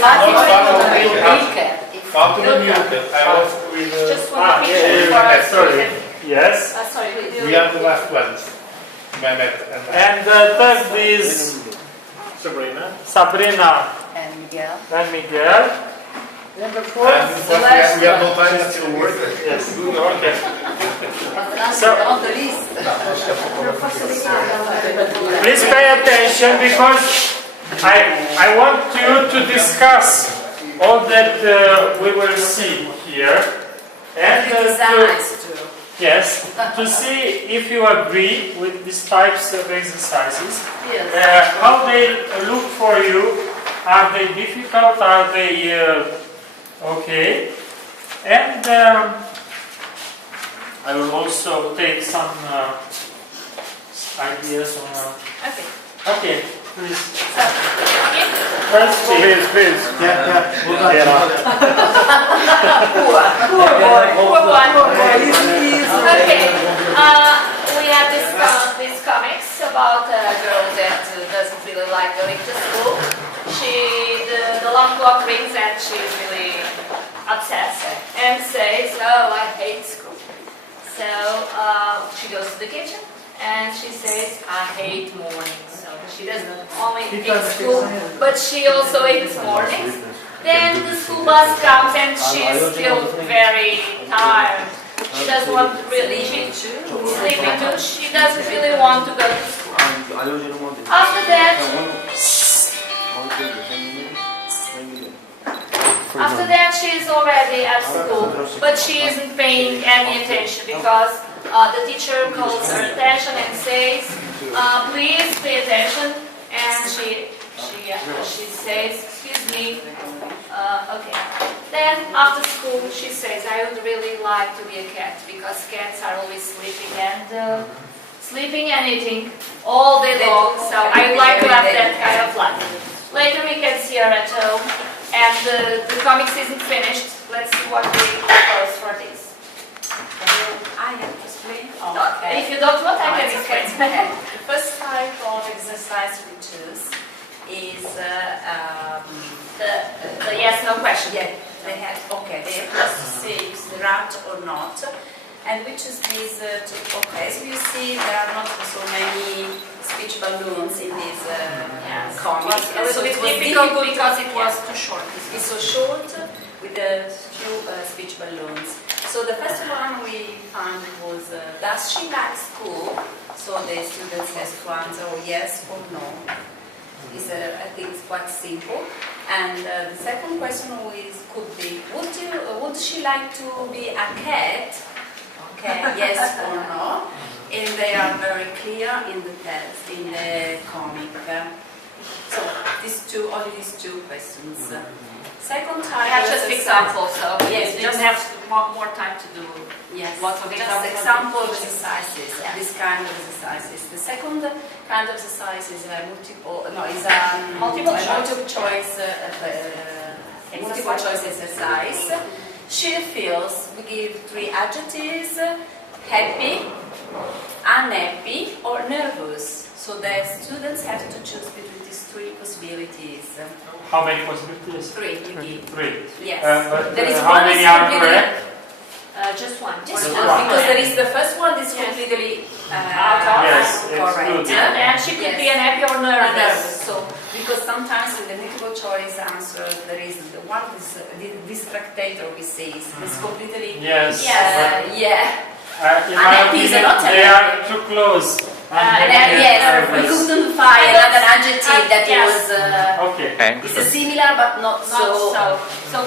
Just one picture. Sorry. Yes. Sorry, we are the last ones. Mehmet and the third is Sabrina And Miguel. and Miguel. Number 4 And is the last we have no one. time to work. Yes. Okay. So, on the list. Please pay attention because I want you to discuss all that we will see here and yes, to see if you agree with these types of exercises. Yes. How they look for you? Are they difficult? Are they okay? And I will also take some ideas on. Okay. Okay, please. First, Please. Yeah. poor one. Okay. We have these comics about a girl that doesn't really like going to school. The alarm clock rings and she's really upset and says, "Oh, I hate school." So she goes to the kitchen and she says, "I hate mornings." So she doesn't only hate school, but she also hates mornings. Then the school bus comes and she's still very tired. She doesn't want to really, she's sleeping too. She doesn't really want to go to school. After that she's already at school, but she isn't paying any attention because the teacher calls her attention and says, "Please pay attention." And she says, "Excuse me." Okay. Then after school she says, "I would really like to be a cat because cats are always sleeping and eating all day long. So I would like to have that kind of life." Later we can see her at home, and the comics isn't finished. Let's see what we propose for this. I have to explain. Okay. If you don't want, I can explain. The first type of exercise we choose is the yes/no question. yeah, they have just to say if they're right or not. And we choose these as you see, there are not so many speech balloons in this comic. It was a bit difficult because it was too short. It's so short with a few speech balloons. So the first one we found was, does she like school? So the students has to answer yes or no. I think it's quite simple. And the second question could be, would she like to be a cat? Okay, yes or no. And they are very clear in the text, in the comic. So only these two questions. Second type. I have just examples, so yes, you don't have more time to do lots of just example exercises. Yeah. This kind of exercises. The second kind of exercise is multiple choice exercise. She feels, we give 3 adjectives: happy, unhappy, or nervous. So the students have to choose between these 3 possibilities. How many possibilities? 3 you give. 3. Yes. But There is how one many is are completely- correct? Just one. Just Just one, one. because there is the first one is completely Yes, correct. excluded. And she could be unhappy or nervous. So, because sometimes in the multiple choice answer there is the one the distractor we say is completely Yes. In my Unhappy is opinion, not they are too close. we couldn't find another adjective that was Okay. it's similar but not so close. so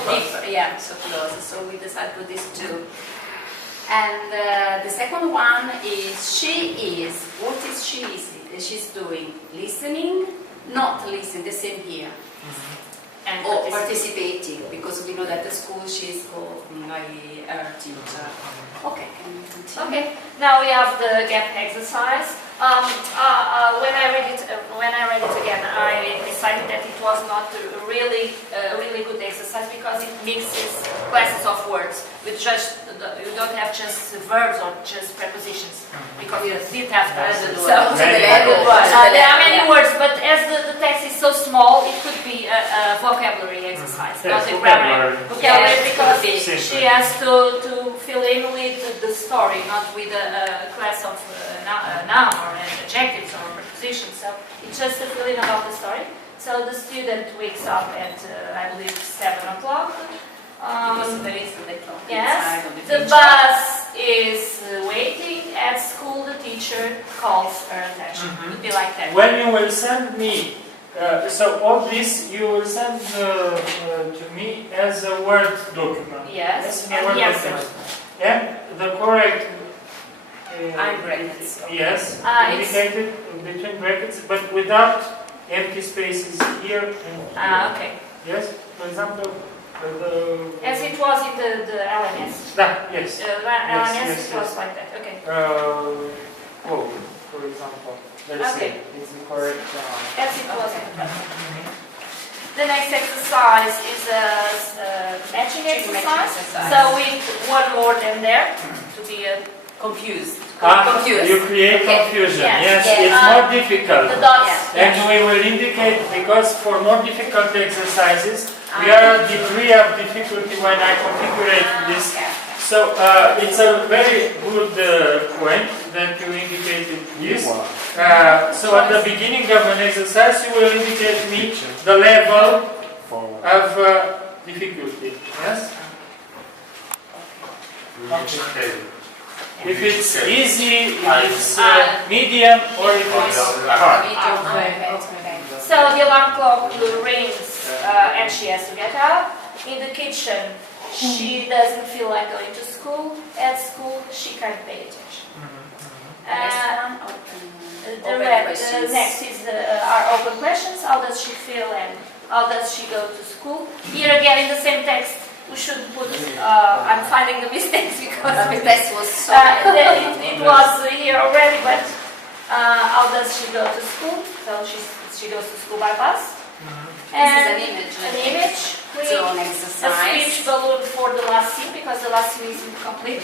close. So we decided with these 2. And the second one is what is she's doing? Listening, not listening, the same here. And Or participating, because we know that at school she is called by her teacher. Okay, can we continue? Okay, now we have the gap exercise. When I read it again, I decided that it was not a really good exercise because it mixes classes of words. With you don't have just verbs or just prepositions because you did have that. There are many words, but as the text is so small, it could be a vocabulary exercise. exercise, Yes, not the grammar. vocabulary. Vocabulary because Simple. she has to fill in with the story, not with a class of noun or adjectives or prepositions. So it's just to fill in about the story. So the student wakes up at, I believe, 7 o'clock. Because there is the clock Yes, inside of the teacher. bus is waiting at school. The teacher calls her attention. Mhm. It would be like that. When you will send me, so all this you will send to me as a Word document. Yes, a and Word yes, document. And the correct. I'm brackets. Yes, It's- indicated between brackets, but without empty spaces here and here. Okay. Yes, for example, As it was in the LMS. yes. LMS yes, it was yes. like that. Okay. Quote, for example. Let's Okay. see, it's the correct. As it was in the past. The next exercise is a matching exercise. So with one more than there to be a Confused. confused. You create Okay. confusion. Yes. Yes, Yes. it's more difficult. The dots. And we will indicate, because for more difficult exercises, we are a degree of difficulty when I configure this. So it's a very good point that you indicated this. So at the beginning of an exercise, you will indicate me the level of difficulty. Yes? Okay. If it's easy, if it's medium, or if it's hard. So the alarm clock rings and she has to get up. In the kitchen, she doesn't feel like going to school. At school, she can't pay attention. The next is our open questions. How does she feel and how does she go to school? Here again in the same text, we should put. I'm finding the mistakes because The test was so it was here already. But how does she go to school? So she goes to school by bus. This is an image. An image. So an A exercise. speech balloon for the last scene because the last scene is incomplete.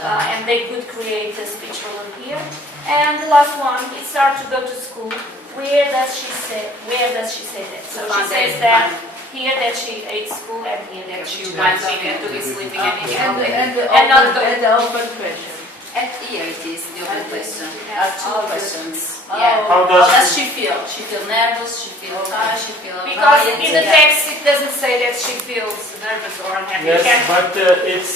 And they could create a speech balloon here. And the last one, it's hard to go to school. Where does she say that? So she says that here that she ate school and here that she might be going to be sleeping and eating all day. And not go. And the open question. And here it is, the open question. Two questions. Oh. Yeah. How How does does she feel? She feels nervous, she feels tired, she feels Because tired. in the text it doesn't say that she feels nervous or unhappy. Yes, It can- but it's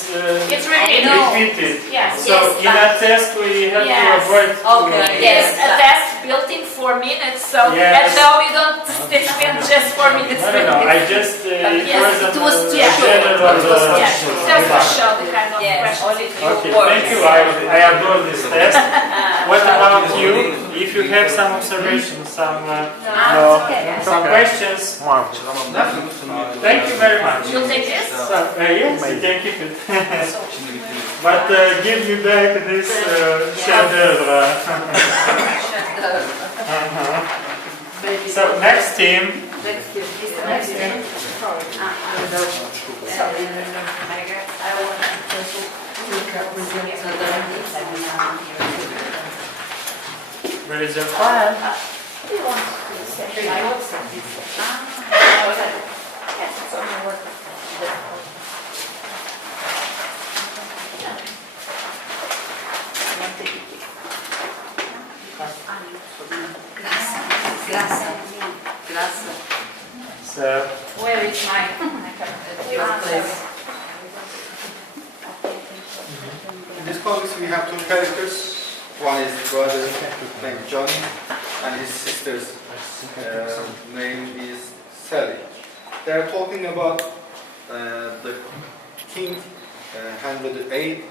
It's repeated. repeated. Yes. So Yes, in but- a test we have to Yes. avoid. Okay. Yes, Yes. a test built in 4 minutes, so Yes. at home you don't spend just 4 minutes. No. I just Yes, it was too Yeah. short. general. Yes, just to show the kind of Yes, questions. only it few Okay, words. thank you. I adore this test. What about you? If you have some observations, some some questions, thank you very much. You'll take this? So, yes, you can keep it. But give me back this chef d'oeuvre. So next team. Next year. Where is your file? Grazie. So Where is my Your place. In this comics we have two characters. One is brother named Johnny and his sister's name is Sally. They are talking about the king handed the aid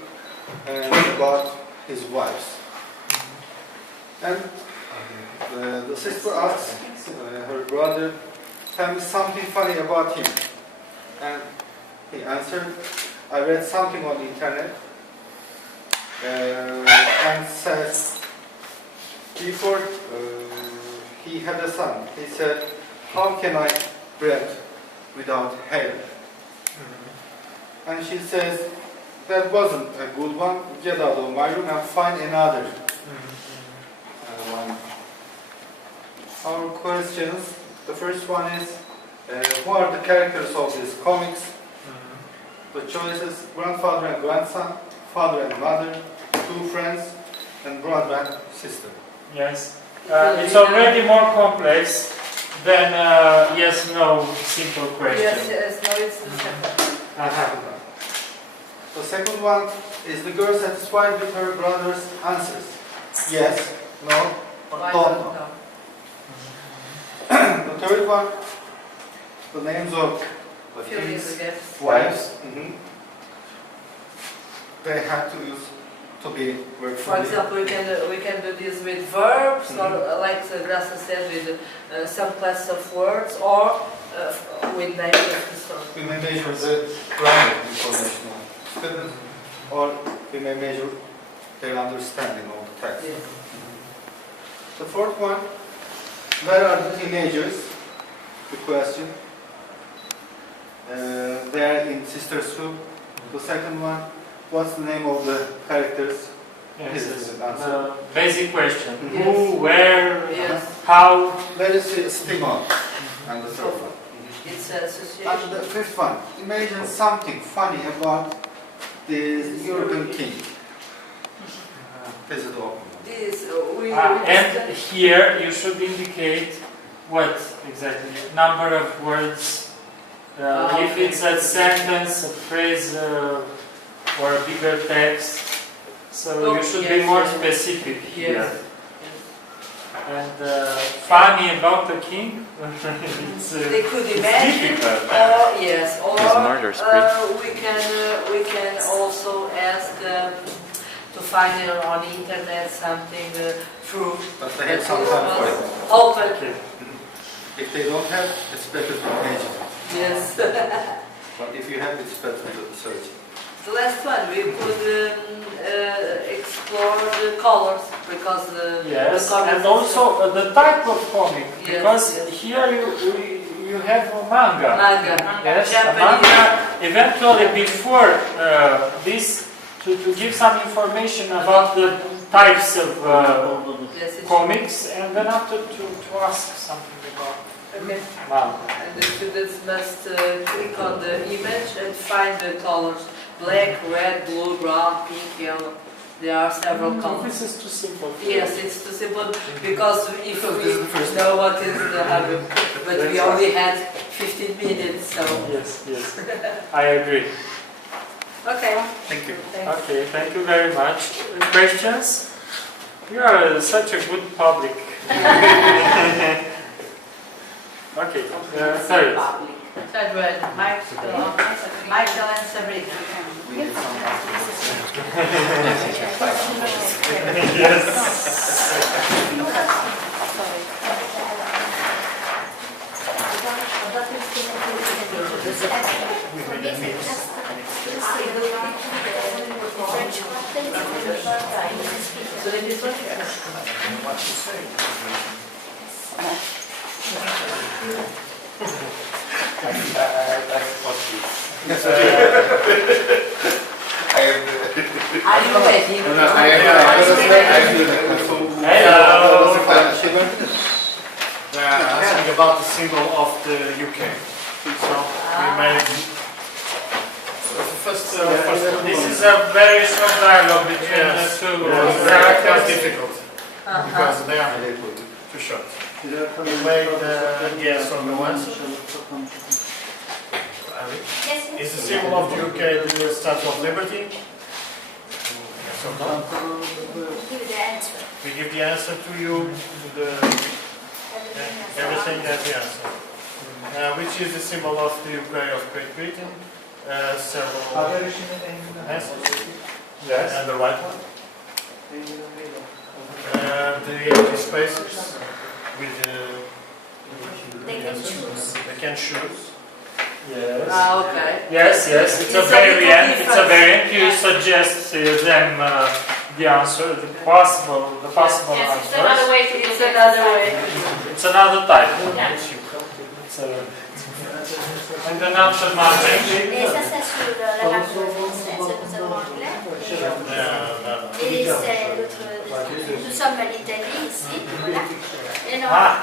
and about his wives. And the sister asks her brother, tell me something funny about him. And he answered, I read something on the internet and says, before he had a son, he said, how can I breathe without hair? And she says, that wasn't a good one, get out of my room and find another one. Our questions, the first one is, Who are the characters of these comics? The choices: grandfather and grandson, father and mother, two friends, and brother and sister. Yes. It's already more complex than yes/no simple question. Yes, no, it's the second. The second one is the girl satisfied with her brother's answers? Yes, no, or Why don't not? know. No. The third one, the names of the Fill in the king's gaps. wives. They had to use to be very For example, we can do this with verbs, or like Graça said, with some class of words, or with names of the story. we may measure the grammar information of students, or we may measure their understanding of the text. Yes. The fourth one, where are the teenagers? The question. They are in sister's room. The second one, what's the name of the characters? Yes, This yes. is the answer. Basic question. Yes. Who, where, Yes. how. Where is the stigma? And the third one. It's And association. the fifth one, imagine something funny about the European king. This is the open one. This, And here you should indicate what exactly? Number of words. If it's a sentence, a phrase, or a bigger text. So you should be yes, more yes. specific here. Yes. And funny about the king, it's, They could it's imagine, difficult. or yes, or Is murder spree? we can also ask to find on the internet something true. But they have some time for it. Open. Okay. If they don't have, it's better to imagine. Yes. But if you have, it's better to search. The last one, we could explore the colors, because Yes, the colors and also the type of comic, Yes, because yes. here you have a manga. manga, Yes, a Japanese. manga. Eventually, before this, to give some information about the types of Yes, it's comics, and then after to ask something about okay. manga. And the students must click on the image and find the colors: black, red, blue, brown, pink, yellow. There are several colors. This is too simple. Yes, it's too simple, because if Because this is the we first know what is the habit, but we only had 15 minutes, so. Yes, yes, I agree. Okay. Thank you. Thanks. Okay, thank you very much. Questions? You are such a good public. Okay, third. Third word, Michael and Sabrina. We need some So then this one? I am Are you ready? Hello. Asking about the symbol of the UK. So we made the first one. This is a very short dialogue between the two That's characters. difficult because they are too short. We made yes or no answer. Is the symbol of the UK the Statue of Liberty? Yes or no? We give the answer to you, to the, everything has the answer. Which is the symbol of the UK of Great Britain? Several answers. Yes. And the right one? The empty spaces with the... They can choose. They can choose. Yes. Okay. Yes, yes. It's a It's a little variant. It's a different. variant. You suggest them the answer, the possible Yes, it's another answers. way to do It's it. another way. It's another type. Yeah. It's and then after marching. Et ça, c'est sur la langue française, nous avons anglais. Et c'est l'autre. Nous sommes à l'Italie ici, voilà. Et non. Ah,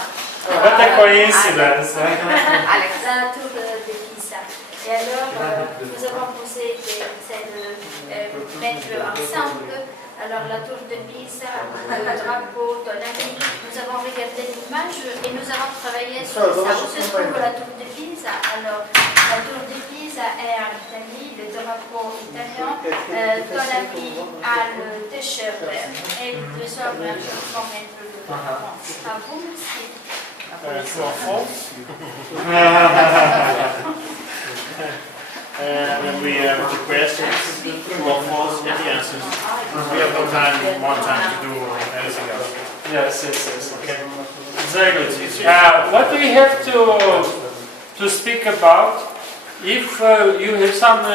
What a coincidence. Alex. La tour de Pisa. Et alors, nous avons posé c'est de mettre ensemble. Alors, la tour de Pisa, le drapeau de l'Amérique, nous avons regardé l'image et nous avons travaillé sur ça. Où se trouve la tour de Pisa? Alors, la tour de Pisa est en Italie, le drapeau italien. Tonapi a le t-shirt vert et le soir, je vais mettre le drapeau. À vous, merci. True or false? Then we have the questions, true or false, and the answers. We have more time to do anything else. Yes. Okay. Very good. What we have to speak about, if you have some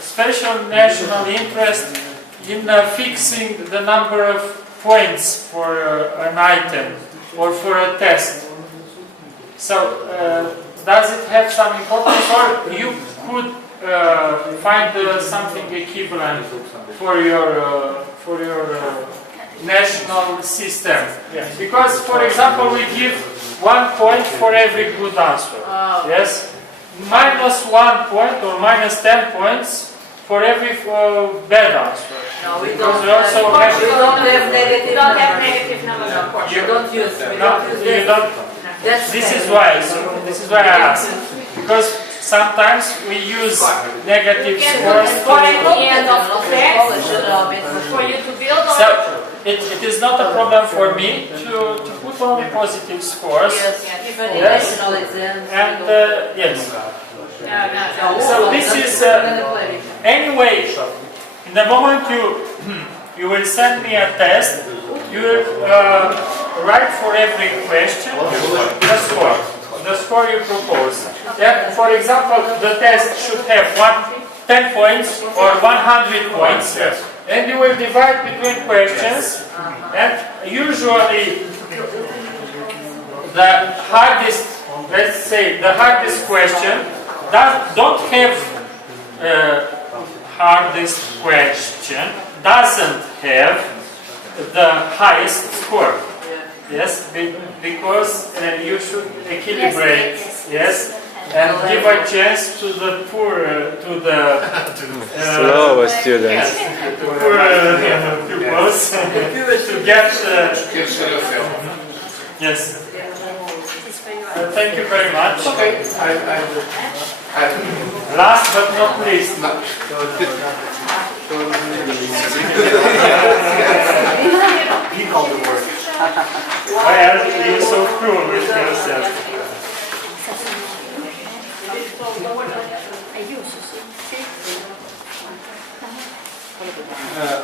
special national interest in fixing the number of points for an item or for a test. So, does it have some importance, or you could find something equivalent for your national system? Yes. Because, for example, we give 1 point for every good answer. Yes, -1 point or -10 points for every bad answer. No, we Because don't. we also have. We don't have negative. We don't have negative numbers, of course. You don't use. We No, don't use you that. don't. That's This fair. is why. So this is why I asked. Because sometimes we use negative You can scores put a score at the end of the text Polish a little bit. for you to build on. So it is not a problem for me to put only positive scores. Yes, even in Yes. national exams. And yes. No. So this is anyway. In the moment you will send me a test, you will write for every question the score you propose. Yeah, for example, the test should have 10 points or 100 points. Yes. And you will divide between questions, and usually the hardest, let's say, the hardest question don't have hardest question doesn't have the highest score. Yes, because you should equilibrate. Yes. And give a chance to the poor, to the Slow students. to poor pupils to get. Yes. Thank you very much. Okay. Last but not least. He called the word. Why are you so cruel with yourself?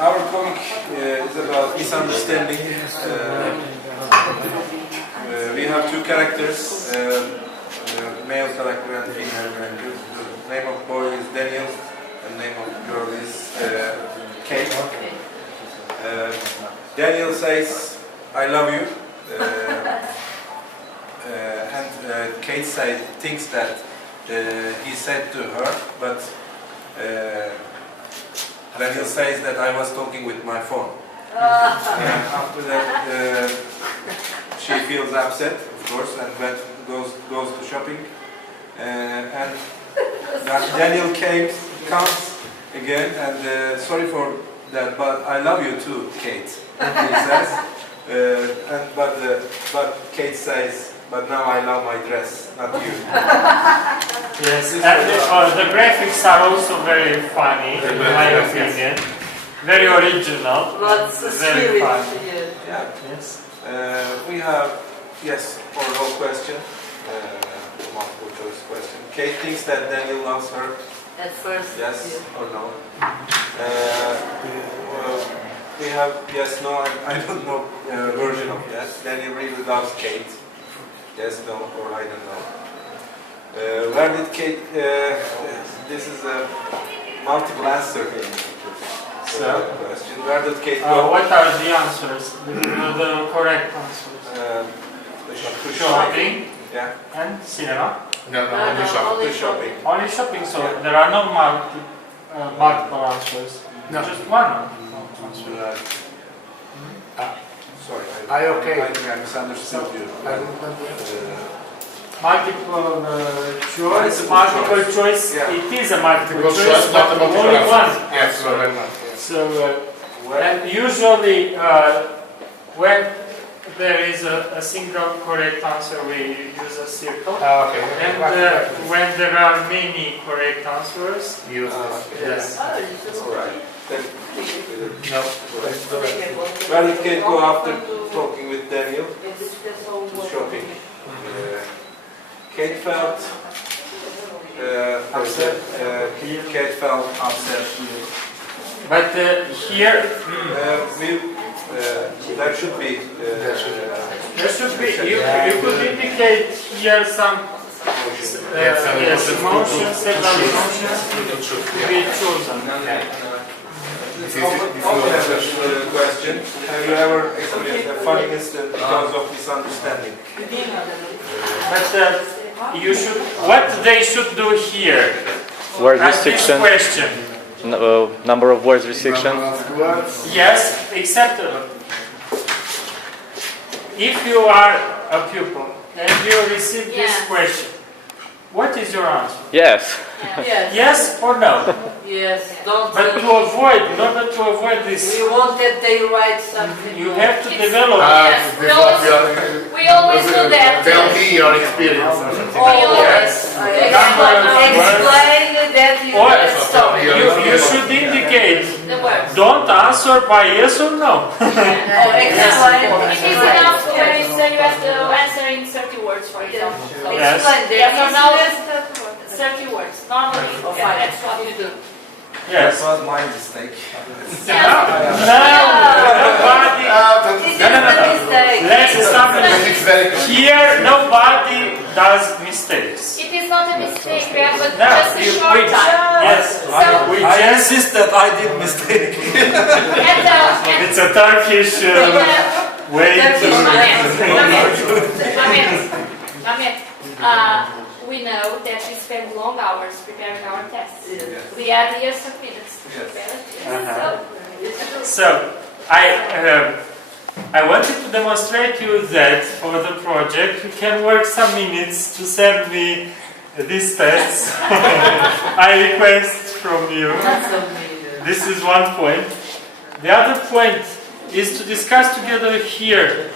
Our comic is about misunderstanding. We have two characters, male character and female character. The name of boy is Daniel, and the name of girl is Kate. Daniel says, "I love you," and Kate thinks that he said to her, but Daniel says that I was talking with my phone. After that, she feels upset, of course, and goes to shopping. And Daniel comes again, and sorry for that, but I love you too, Kate. He says, but Kate says, but now I love my dress, not you. Yes, and the graphics are also very funny, in my opinion. Very original. Lots of Very spirit funny. here. Yeah. Yes. We have, yes, oral question, multiple choice question. Kate thinks that Daniel loves her. At first. Yes or no? We have yes, no, I don't know version of yes. Daniel really loves Kate. Yes, no, or I don't know. Where did Kate, this is a multiple answer question. Where did Kate go? What are the answers? The correct answers? To Shopping Yeah. and cinema. No, only shopping. To shopping. Only shopping, so there are no multiple answers. No. Just one answer. Sorry, Okay. I think I misunderstood you. Multiple choice, multiple choice. Yeah. It is a multiple Because choice, choice, but but multiple only answers. one. Yes, only one. So, and usually when there is a single correct answer, we use a circle. Okay. And when there are many correct answers, Use yes. Alright. No. Well, it can go after talking with Daniel. Shopping. Kate felt upset. Kate felt upset. But here, There should be. you could indicate here some yes, emotions, several emotions to be chosen. I have a question. Have you ever experienced a funny incident because of misunderstanding? But you should, what they should do here, Word ask this restriction, question. number of words restriction. Yes, except if you are a pupil and you receive this Yeah. question, what is your answer? Yes. Yes. Yes or no? Yes. Don't. But in order to avoid this, We want that they write something. you have to develop. Yes, we always do that. Tell me your experience. Yes. Explain that you Or story. you should indicate, The words. don't answer by yes or no. Explain. It is enough when you have to answer in 30 words, for example. So Yes. Explain Yes or no? that. 30 words. Normally, that's what you do. Yes. That was my mistake. Yes. Nobody. This is the mistake. Let's establish It's very good. here. Nobody does mistakes. It is not a mistake, we have No, just a short time. yes, we I just. insist that I did mistake. And It's a Turkish way to. we know that we spend long hours preparing our tests. Yes. We add years of minutes to Yes. prepare it. Uh-huh. So I wanted to demonstrate you that for the project you can work some minutes to send me these tests. I request from you. This is one point. The other point is to discuss together here.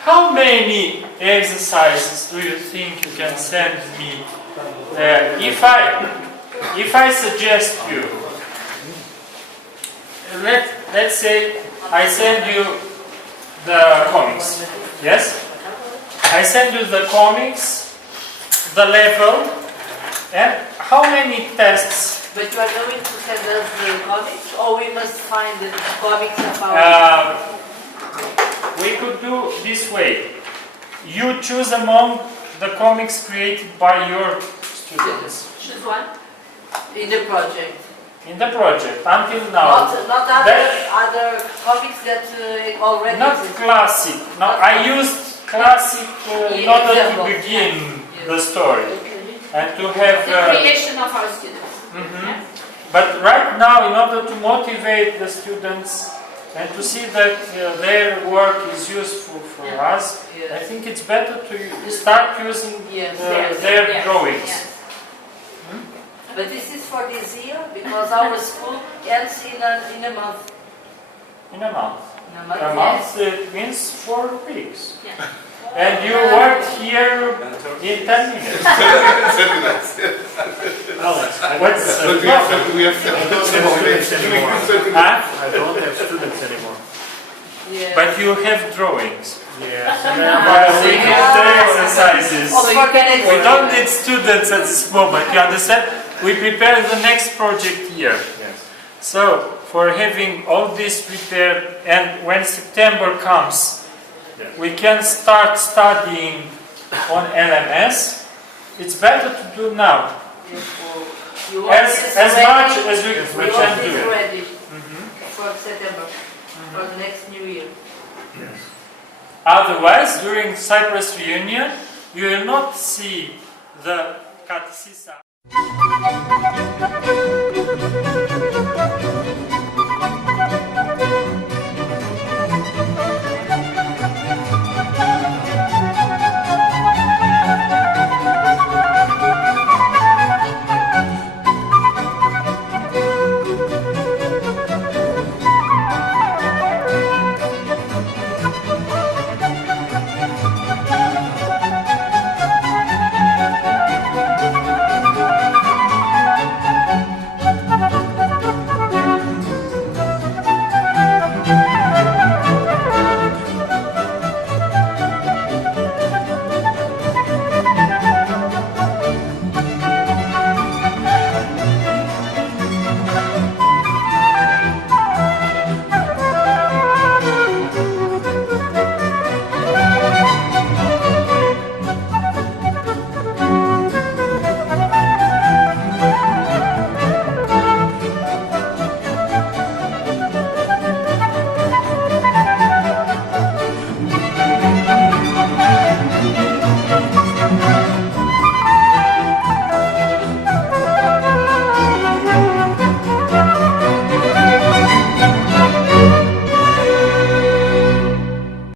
How many exercises do you think you can send me if I suggest you? Let's say I send you the comics. Yes? I send you the comics, the level, and how many tests? But you are going to send us the comics, or we must find the comics of our... We could do this way. You choose among the comics created by your students Choose one. in the project. in the project until now. Not other comics that already Not exist. classic. No, I used classic in order to begin the story and to have. The creation of our students. Mhm. But right now, in order to motivate the students and to see that their work is useful for us, I think it's better to start using their drawings. Yes. But this is for this year because our school ends in a month. In a month. In a month, A yes. month it means 4 weeks. Yeah. And you worked here in 10 minutes. What's the problem? We have students anymore. Huh? I don't have students anymore. Yeah. But you have drawings. Yes. We need the exercises. Also, you can We don't need students at this moment, you understand? We prepare the next project here. Yes. So, for having all this prepared, and when September comes, we can start studying on LMS. It's better to do now, You want as this much ready? as we We can want do this it. ready for September, for the next new year. Otherwise, during Cyprus reunion, you will not see the Katsisa.